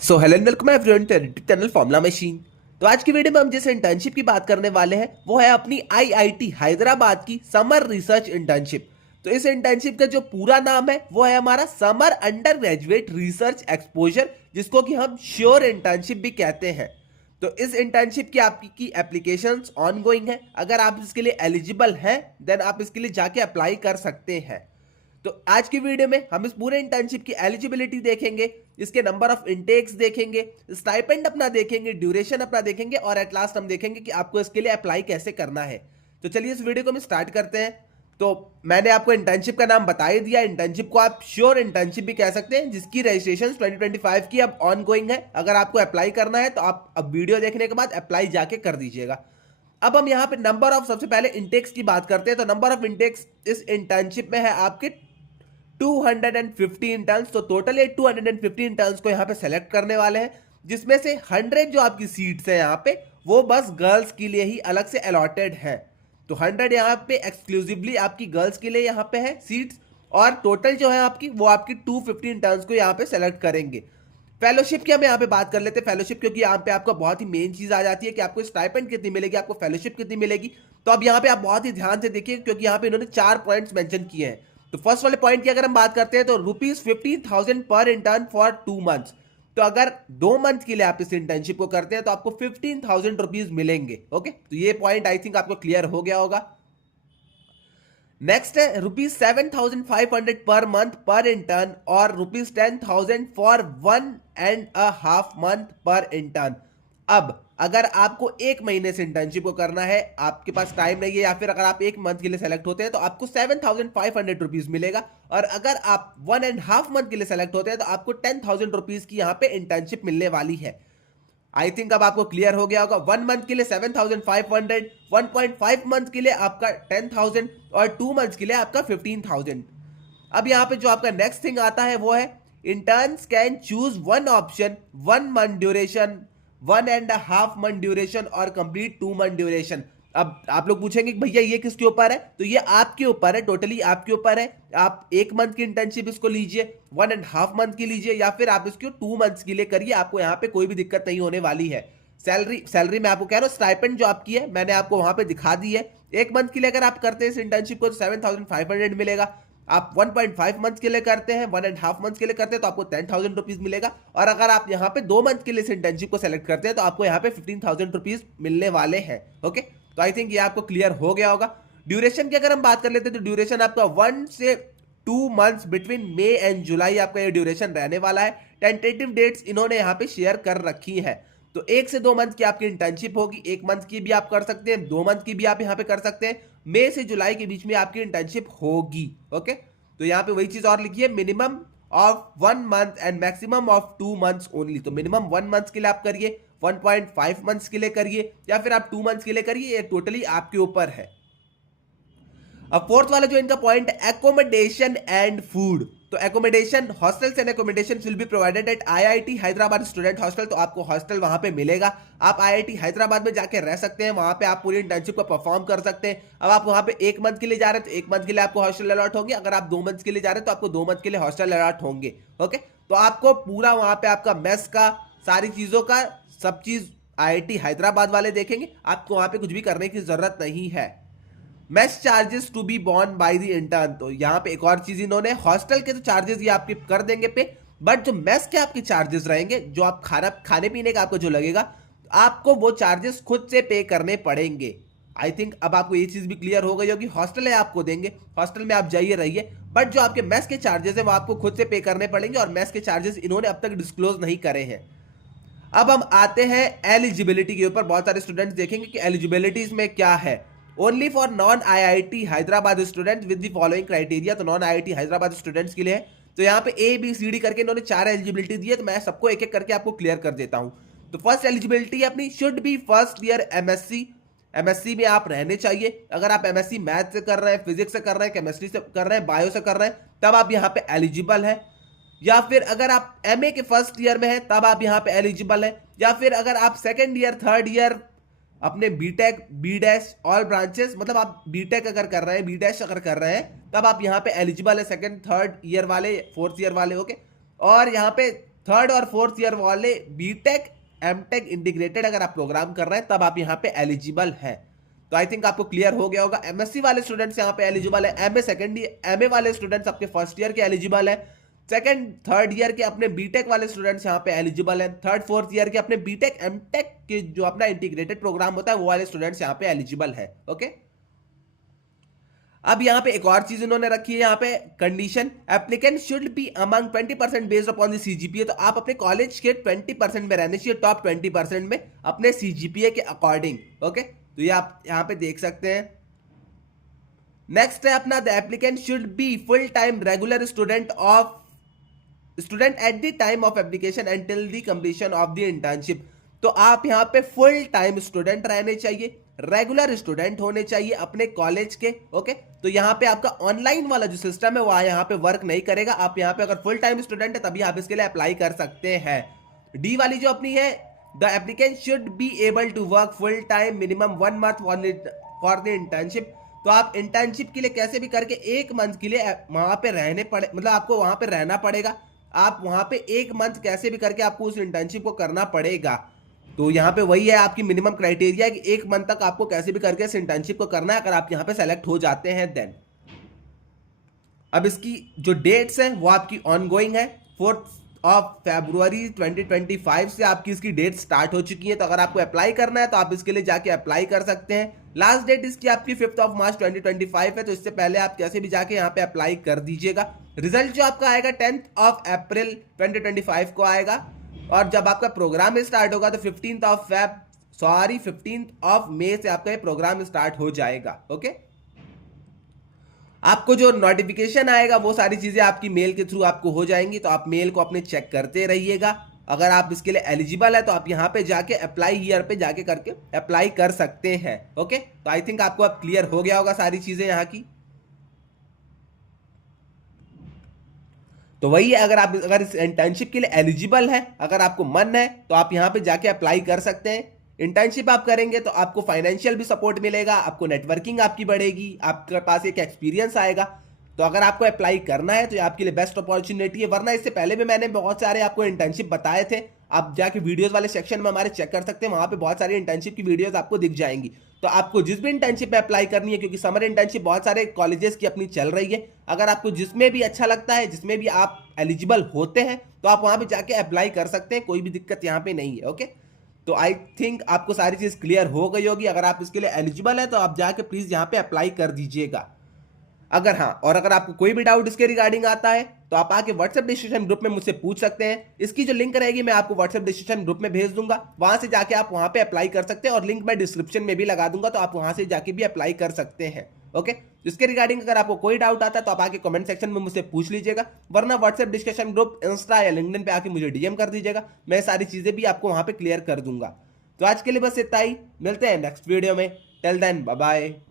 So hello and welcome everyone to editing channel formula machine. तो आज की video में हम जिस इंटर्नशिप की बात करने वाले हैं वो है अपनी आईआईटी हैदराबाद की समर रिसर्च इंटर्नशिप। तो इस इंटर्नशिप का जो पूरा नाम है वो है हमारा summer under graduate research exposure, जिसको कि हम श्योर इंटर्नशिप भी कहते हैं। तो इस इंटर्नशिप की आपकी एप्लीकेशंस ऑनगोइंग है। अगर आप इसके लिए एलिजिबल हैं देन आप इसके लिए जाके अप्लाई कर सकते हैं। तो आज की वीडियो में हम इस पूरे इंटर्नशिप की एलिजिबिलिटी देखेंगे, इसके नंबर ऑफ इनटेक्स देखेंगे, स्टाइपेंड अपना देखेंगे, ड्यूरेशन अपना देखेंगे और एट लास्ट हम देखेंगे कि आपको इसके लिए अप्लाई कैसे करना है। तो चलिए इस वीडियो को हम स्टार्ट करते हैं। तो मैंने आपको इंटर्नशिप का नाम बता ही दिया। इंटर्नशिप को आप श्योर इंटर्नशिप भी कह सकते हैं, जिसकी रजिस्ट्रेशन 2025 की अब ऑन गोइंग है। अगर आपको अप्लाई करना है तो आप अब वीडियो देखने के बाद अप्लाई जाके कर दीजिएगा। अब हम यहाँ पे नंबर ऑफ, सबसे पहले इंटेक्स की बात करते हैं। तो नंबर ऑफ इंटेक्स इस इंटर्नशिप में है आपके 250 इंटर्न्स। तो टोटल ये 250 इंटर्न्स को यहाँ पे सेलेक्ट करने वाले हैं, जिसमें से 100 जो आपकी सीट्स है यहाँ पे वो बस गर्ल्स के लिए ही अलग से अलॉटेड है। तो 100 यहाँ पे एक्सक्लूसिवली आपकी गर्ल्स के लिए यहाँ पे है सीट्स, और टोटल जो है आपकी वो आपकी 250 इंटर्न्स को यहाँ पे सेलेक्ट करेंगे। फेलोशिप की हम यहाँ पे बात कर लेते हैं। फेलोशिप, क्योंकि यहाँ पे आपको बहुत ही मेन चीज आ जाती है कि आपको स्टाइपेंड कितनी मिलेगी, आपको फेलोशिप कितनी मिलेगी। तो अब यहाँ पे आप बहुत ही ध्यान से देखिए, क्योंकि यहाँ पे इन्होंने 4 पॉइंट्स मेंशन किए हैं। तो फर्स्ट वाले पॉइंट की अगर हम बात करते हैं तो ₹15,000 पर इंटर्न फॉर 2 मंथ्स। तो अगर 2 मंथ के लिए आप इस इंटर्नशिप को करते हैं तो आपको ₹15,000 मिलेंगे। ओके, तो ये पॉइंट आई थिंक आपको क्लियर हो गया होगा। नेक्स्ट है ₹7,500 पर मंथ पर इंटर्न और ₹10,000 फॉर 1.5 मंथ पर इंटर्न। अब अगर आपको 1 महीने से इंटर्नशिप को करना है, आपके पास टाइम नहीं है, या फिर अगर आप 1 मंथ के लिए सेलेक्ट होते हैं तो आपको ₹7,500 मिलेगा। और अगर आप 1.5 मंथ के लिए सेलेक्ट होते हैं तो आपको ₹10,000 की यहाँ पे इंटर्नशिप मिलने वाली है। आई थिंक अब आपको क्लियर हो गया होगा। 1 मंथ के लिए 7,500, 1.5 मंथ के लिए आपका 10,000 और 2 मंथ के लिए आपका 15,000। अब यहाँ पे जो आपका नेक्स्ट थिंग आता है वो है interns can choose one option, 1 month duration, 1.5 month duration और कंप्लीट 2 मंथ ड्यूरेशन। अब आप लोग पूछेंगे कि भैया ये किसके ऊपर है, तो ये आपके ऊपर है, टोटली आपके ऊपर है। आप 1 मंथ की इंटर्नशिप इसको लीजिए, 1.5 मंथ की लीजिए, या फिर आप इसको 2 मंथ्स के लिए करिए। आपको यहाँ पे कोई भी दिक्कत नहीं होने वाली है। सैलरी मैं आपको कह रहा हूँ, स्टाइपेंड जो आपकी है मैंने आपको वहां पे दिखा दी है। 1 मंथ के लिए अगर आप करते हैं इस इंटर्नशिप को तो 7,500 मिलेगा। आप 1.5 मंथ के लिए करते हैं, 1.5 मंथ के लिए करते हैं तो आपको ₹10,000 मिलेगा। और अगर आप यहाँ पे 2 मंथ के लिए इस इंटर्नशिप को सेलेक्ट करते हैं तो आपको यहाँ पे ₹15,000 मिलने वाले हैं। ओके, तो आई थिंक ये आपको क्लियर हो गया होगा। ड्यूरेशन की अगर हम बात कर लेते हैं तो ड्यूरेशन आपका 1 से 2 मंथ्स बिटवीन मई एंड जुलाई आपका ये ड्यूरेशन रहने वाला है। टेंटेटिव डेट्स इन्होंने यहाँ पे शेयर कर रखी है। तो 1 से 2 मंथ की आपकी इंटर्नशिप होगी। 1 मंथ की भी आप कर सकते हैं, 2 मंथ की भी आप यहाँ पे कर सकते हैं। मई से जुलाई के बीच में आपकी इंटर्नशिप होगी। ओके, तो यहाँ पे वही चीज और लिखी है, minimum of 1 month and maximum of 2 months only. तो मिनिमम 1 मंथ के लिए आप करिए, 1.5 मंथ्स के लिए करिए, या फिर आप 2 मंथ्स के लिए करिए। ये टोटली आपके ऊपर है। अब फोर्थ वाला जो इनका पॉइंट है, एकोमोडेशन एंड फूड। तो accommodation, hostels and accommodation will be provided eight IIT Hyderabad student hostel. तो आपको हॉस्टल वहां पे मिलेगा। आप आईआईटी हैदराबाद में जाके रह सकते हैं, वहां पे आप पूरी इंटर्नशिप को परफॉर्म कर सकते हैं। अब आप वहां पे 1 मंथ के लिए जा रहे हैं तो 1 मंथ के लिए आपको हॉस्टल अलॉट होंगे। अगर आप 2 मंथ के लिए जा रहे हैं तो आपको 2 मंथ के लिए हॉस्टल अलॉट होंगे। ओके, तो आपको पूरा वहां पे आपका मेस का, सारी चीजों का, सब चीज आईआईटी हैदराबाद वाले देखेंगे। आपको वहां पे कुछ भी करने की जरूरत नहीं है। Mess charges to be borne by the intern. तो यहाँ पे एक और चीज इन्होंने, हॉस्टल के तो चार्जेस ये आपके कर देंगे पे, बट जो मेस के आपके चार्जेस रहेंगे, जो आप खाने पीने का आपको जो लगेगा, आपको वो चार्जेस खुद से पे करने पड़ेंगे। आई थिंक अब आपको ये चीज भी क्लियर हो गई होगी। हॉस्टल है आपको देंगे, हॉस्टल में आप जाइए रहिए, बट जो आपके मेस के चार्जेस है वो आपको खुद से पे करने पड़ेंगे। और मेस के चार्जेस इन्होंने अब तक डिस्क्लोज नहीं करे हैं। अब हम आते हैं एलिजिबिलिटी के ऊपर। बहुत सारे स्टूडेंट्स देखेंगे कि एलिजिबिलिटीज में क्या है। Only for non IIT Hyderabad student with the following criteria. तो नॉन आईआईटी हैदराबाद स्टूडेंट्स के लिए है। तो यहाँ पे ए बी सी डी करके इन्होंने 4 एलिजिबिलिटी दी है। तो मैं सबको एक एक करके आपको क्लियर कर देता हूँ। तो फर्स्ट एलिजिबिलिटी अपनी, should be first year MSc. MSc में आप रहने चाहिए। अगर आप एमएससी मैथ से कर रहे हैं, फिजिक्स से कर रहे हैं, केमिस्ट्री से कर रहे हैं, बायो से कर रहे हैं, तब आप यहाँ पे एलिजिबल है। या फिर अगर आप एमए के फर्स्ट ईयर में हैं तब आप यहाँ पे एलिजिबल है। या फिर अगर आप सेकंड ईयर, थर्ड ईयर अपने BTech, B dash, all branches, मतलब आप बीटेक अगर कर रहे हैं, बी डैश अगर कर रहे हैं, तब आप यहाँ पे एलिजिबल है। सेकंड थर्ड ईयर वाले, फोर्थ ईयर वाले। ओके, और यहाँ पे थर्ड और फोर्थ ईयर वाले बीटेक एमटेक इंटीग्रेटेड अगर आप प्रोग्राम कर रहे हैं तब आप यहाँ पे एलिजिबल हैं। तो आई थिंक आपको क्लियर हो गया होगा। एमएससी वाले स्टूडेंट्स यहाँ पे एलिजिबल है, एमए सेकंड ईयर, एमए वाले स्टूडेंट्स आपके फर्स्ट ईयर के एलिजिबल है, सेकंड थर्ड ईयर के अपने बीटेक वाले स्टूडेंट्स यहाँ पे एलिजिबल हैं, थर्ड फोर्थ ईयर के अपने बीटेक एमटेक के जो अपना इंटीग्रेटेड प्रोग्राम होता है वो वाले स्टूडेंट्स यहाँ पे एलिजिबल है। ओके, अब यहाँ पे एक और चीज उन्होंने रखी है यहाँ पे condition, applicant should be among 20% based upon the CGPA. तो आप अपने कॉलेज के 20% में रहने चाहिए, टॉप 20% में अपने सीजीपीए के अकॉर्डिंग। ओके, तो ये आप यहाँ पे देख सकते हैं। नेक्स्ट है अपना, the applicant should B full time regular student at the time of application and till the completion of the internship. तो आप यहाँ पे फुल टाइम स्टूडेंट रहने चाहिए, रेगुलर स्टूडेंट होने चाहिए अपने कॉलेज के। ओके, तो यहाँ पे आपका ऑनलाइन वाला जो सिस्टम है वो यहाँ पे वर्क नहीं करेगा। आप यहाँ पे अगर फुल टाइम स्टूडेंट है तभी आप इसके लिए अप्लाई कर सकते हैं। डी वाली जो अपनी है, the applicant should be able to work full time minimum 1 month for the internship. तो आप इंटर्नशिप के लिए कैसे भी करके 1 मंथ के लिए वहां पे रहने पड़े, मतलब आपको वहां पे रहना पड़ेगा। आप वहां पे 1 मंथ कैसे भी करके आपको उस इंटर्नशिप को करना पड़ेगा। तो यहाँ पे वही है आपकी मिनिमम क्राइटेरिया कि 1 मंथ तक आपको कैसे भी करके इस इंटर्नशिप को करना है, अगर आप यहाँ पे सेलेक्ट हो जाते हैं देन। अब इसकी जो डेट्स हैं वो आपकी ऑनगोइंग है। 4 फरवरी 2025 से आपकी इसकी डेट स्टार्ट हो चुकी है। तो अगर आपको अप्लाई करना है तो आप इसके लिए जाके अप्लाई कर सकते हैं। लास्ट डेट इसकी आपकी 5 मार्च 2025 है, तो इससे पहले आप कैसे भी जाके यहाँ पे अप्लाई कर दीजिएगा। रिजल्ट जो आपका आएगा 10 अप्रैल 2025 को आएगा, और जब आपका प्रोग्राम स्टार्ट होगा तो 15 मई से आपका ये प्रोग्राम स्टार्ट हो जाएगा। ओके, आपको जो नोटिफिकेशन आएगा वो सारी चीजें आपकी मेल के थ्रू आपको हो जाएंगी, तो आप मेल को अपने चेक करते रहिएगा। अगर आप इसके लिए एलिजिबल है तो आप यहाँ पे जाके अप्लाई हियर पे जाके करके अप्लाई कर सकते हैं। ओके, तो आई थिंक आपको अब क्लियर हो गया होगा सारी चीजें यहाँ की। तो वही है, अगर इस इंटर्नशिप के लिए एलिजिबल है, अगर आपको मन है तो आप यहाँ पे जाके अप्लाई कर सकते हैं। इंटर्नशिप आप करेंगे तो आपको फाइनेंशियल भी सपोर्ट मिलेगा, आपको नेटवर्किंग आपकी बढ़ेगी, आपके पास एक एक्सपीरियंस आएगा। तो अगर आपको अप्लाई करना है तो ये आपके लिए बेस्ट अपॉर्चुनिटी है। वरना इससे पहले भी मैंने बहुत सारे आपको इंटर्नशिप बताए थे, आप जाके वीडियोस वाले सेक्शन में हमारे चेक कर सकते हैं, वहां पे बहुत सारी इंटर्नशिप की वीडियोस आपको दिख जाएंगी। तो आपको जिस भी इंटर्नशिप में अप्लाई करनी है, क्योंकि समर इंटर्नशिप बहुत सारे कॉलेजेस की अपनी चल रही है, अगर आपको जिसमें भी अच्छा लगता है, जिसमें भी आप एलिजिबल होते हैं, तो आप वहां पे जाके अप्लाई कर सकते हैं, कोई भी दिक्कत यहाँ पे नहीं है। ओके, तो आई थिंक आपको सारी चीज क्लियर हो गई होगी। अगर आप इसके लिए एलिजिबल है तो आप जाके प्लीज यहाँ पे अप्लाई कर दीजिएगा। अगर आपको कोई भी डाउट इसके रिगार्डिंग आता है तो आप आके व्हाट्सएप डिस्कशन ग्रुप में मुझसे पूछ सकते हैं। इसकी जो लिंक रहेगी मैं आपको व्हाट्सएप डिस्कशन ग्रुप में भेज दूंगा, वहां से जाके आप वहां पे अप्लाई कर सकते हैं, और लिंक मैं डिस्क्रिप्शन में भी लगा दूंगा, तो आप वहां से जाके भी अप्लाई कर सकते हैं। ओके, इसके रिगार्डिंग अगर आपको कोई डाउट आता है तो आप आके कमेंट सेक्शन में मुझसे पूछ लीजिएगा, वरना व्हाट्सएप डिस्कशन ग्रुप, इंस्टा या लिंक्डइन पे आके मुझे डीएम कर दीजिएगा, मैं सारी चीजें भी आपको वहां पे क्लियर कर दूंगा। तो आज के लिए बस इतना ही, मिलते हैं नेक्स्ट वीडियो में। Till then bye bye.